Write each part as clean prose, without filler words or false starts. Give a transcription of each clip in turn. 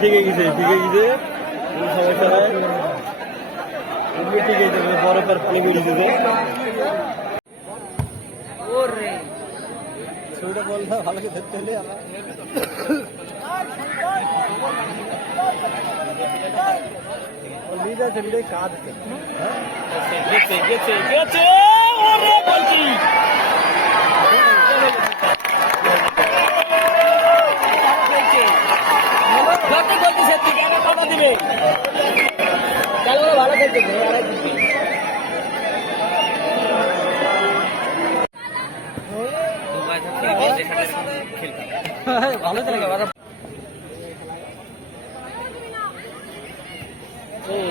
ঠিক আছে সমস্যা নাই ঠিক আছে বরফের পানি বেরিয়ে দিতে ছবিটা বললে ভালো করে ধরতে হলে লিড আছে লিডে কাজ গেছে ওরে বলছি ভালো খেলতে ভালো চলে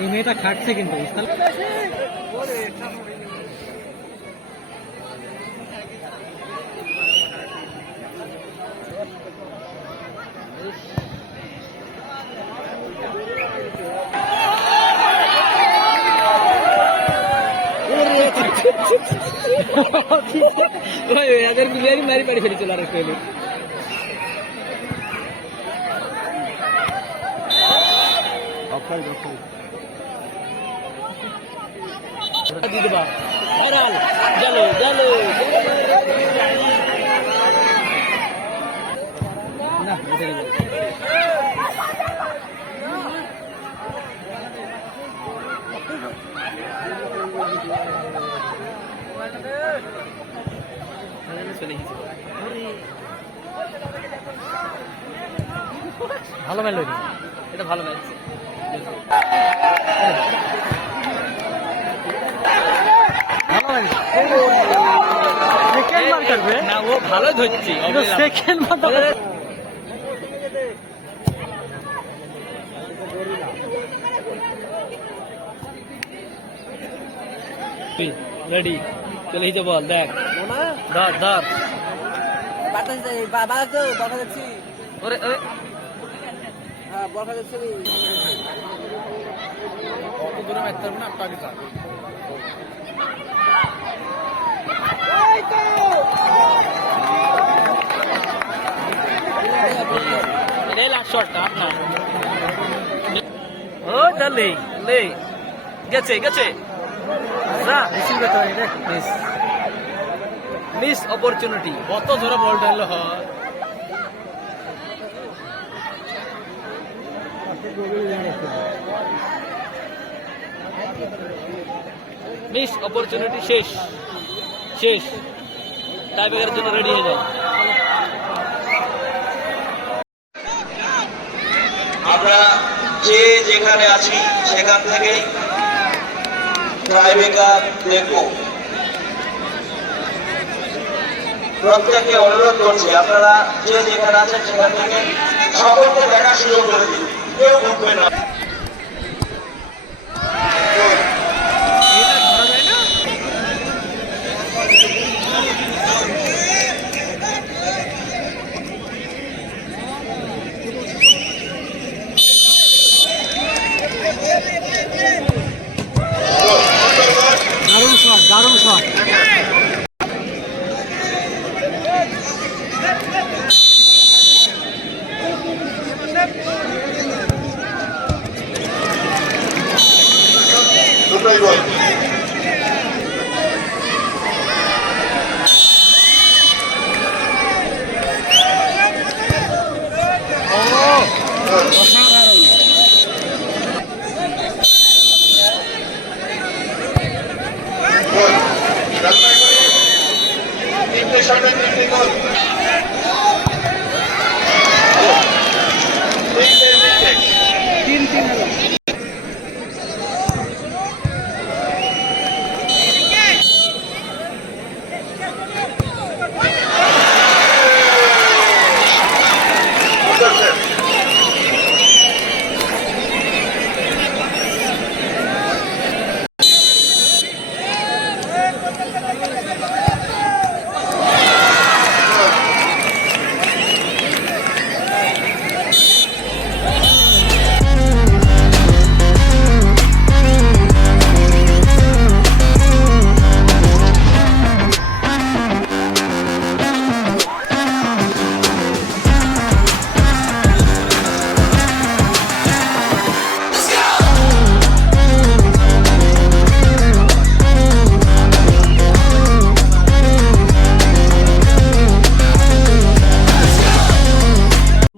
এই মেয়েটা খাটছে কিন্তু এদের বিরিয়ানি মারি পাড়ি ফেলে চলে আর একটু ভালো ম্যাচ এটা ভালো ম্যাচ না ও ভালো ধরছি সেকেন্ড রেডি চলে তো বল দেখ ধর ধর বাবা তো বকা যাচ্ছি ওরে হ্যাঁ বকা যাচ্ছি কত দূরে মারতে হবে না আপনাকে গেছে গেছে মিস অপরচুনিটি কত জোরে বল ডাললো হয় মিস অপরচুনিটি শেষ শেষ টাইব্রেকারের জন্য রেডি হয়ে যায় আমরা যে যেখানে আছি সেখান থেকে টাইব্রেকার দেখব প্রত্যেককে অনুরোধ করছি আপনারা যে যেখানে আছেন সেখান থেকে সকলকে দেখার সুযোগ করে দিন কেউ উঠবে না দারুণ শট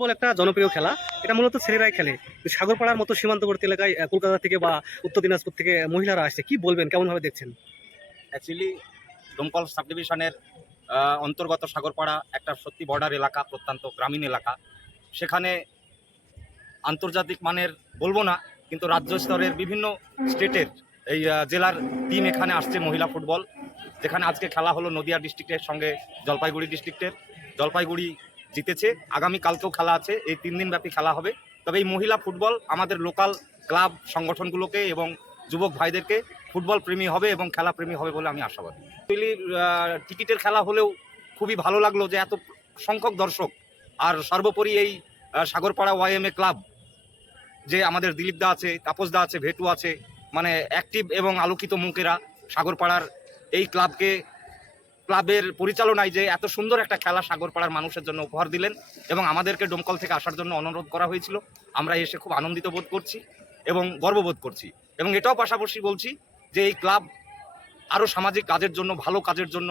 ফুটবল একটা জনপ্রিয় খেলা, এটা মূলত ছেলেরাই খেলে। সাগরপাড়ার মতো সীমান্তবর্তী এলাকায় কলকাতা থেকে বা উত্তর দিনাজপুর থেকে মহিলারা আসছে, কি বলবেন, কেমনভাবে দেখছেন? অ্যাকচুয়ালি দমকল সাব ডিভিশনের অন্তর্গত সাগরপাড়া একটা সত্যি বর্ডার এলাকা, প্রত্যন্ত গ্রামীণ এলাকা। সেখানে আন্তর্জাতিক মানের বলবো না, কিন্তু রাজ্য স্তরের বিভিন্ন স্টেটের এই জেলার টিম এখানে আসছে মহিলা ফুটবল, যেখানে আজকে খেলা হলো নদিয়া ডিস্ট্রিক্টের সঙ্গে জলপাইগুড়ি ডিস্ট্রিক্টের। জলপাইগুড়ি জিতেছে, আগামীকালকেও খেলা আছে, এই 3 দিন ব্যাপী খেলা হবে। তবে এই মহিলা ফুটবল আমাদের লোকাল ক্লাব সংগঠনগুলোকে এবং যুবক ভাইদেরকে ফুটবল প্রেমী হবে এবং খেলা প্রেমী হবে বলে আমি আশাবাদী। টিকিটের খেলা হলেও খুবই ভালো লাগলো যে এত সংখ্যক দর্শক, আর সর্বোপরি এই সাগরপাড়া ওয়াইএমএ ক্লাব, যে আমাদের দিলীপ দা আছে, তাপস দা আছে, ভেটু আছে, মানে অ্যাক্টিভ এবং আলোকিত মুখেরা সাগরপাড়ার এই ক্লাবের পরিচালনায় যে এত সুন্দর একটা খেলা সাগরপাড়ার মানুষের জন্য উপহার দিলেন এবং আমাদেরকে ডোমকল থেকে আসার জন্য অনুরোধ করা হয়েছিল। আমরা এসে খুব আনন্দিত বোধ করছি এবং গর্ববোধ করছি, এবং এটাও পাশাপাশি বলছি যে এই ক্লাব আরও সামাজিক কাজের জন্য, ভালো কাজের জন্য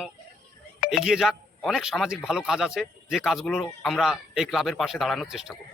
এগিয়ে যাক। অনেক সামাজিক ভালো কাজ আছে, যে কাজগুলো আমরা এই ক্লাবের পাশে দাঁড়ানোর চেষ্টা করব।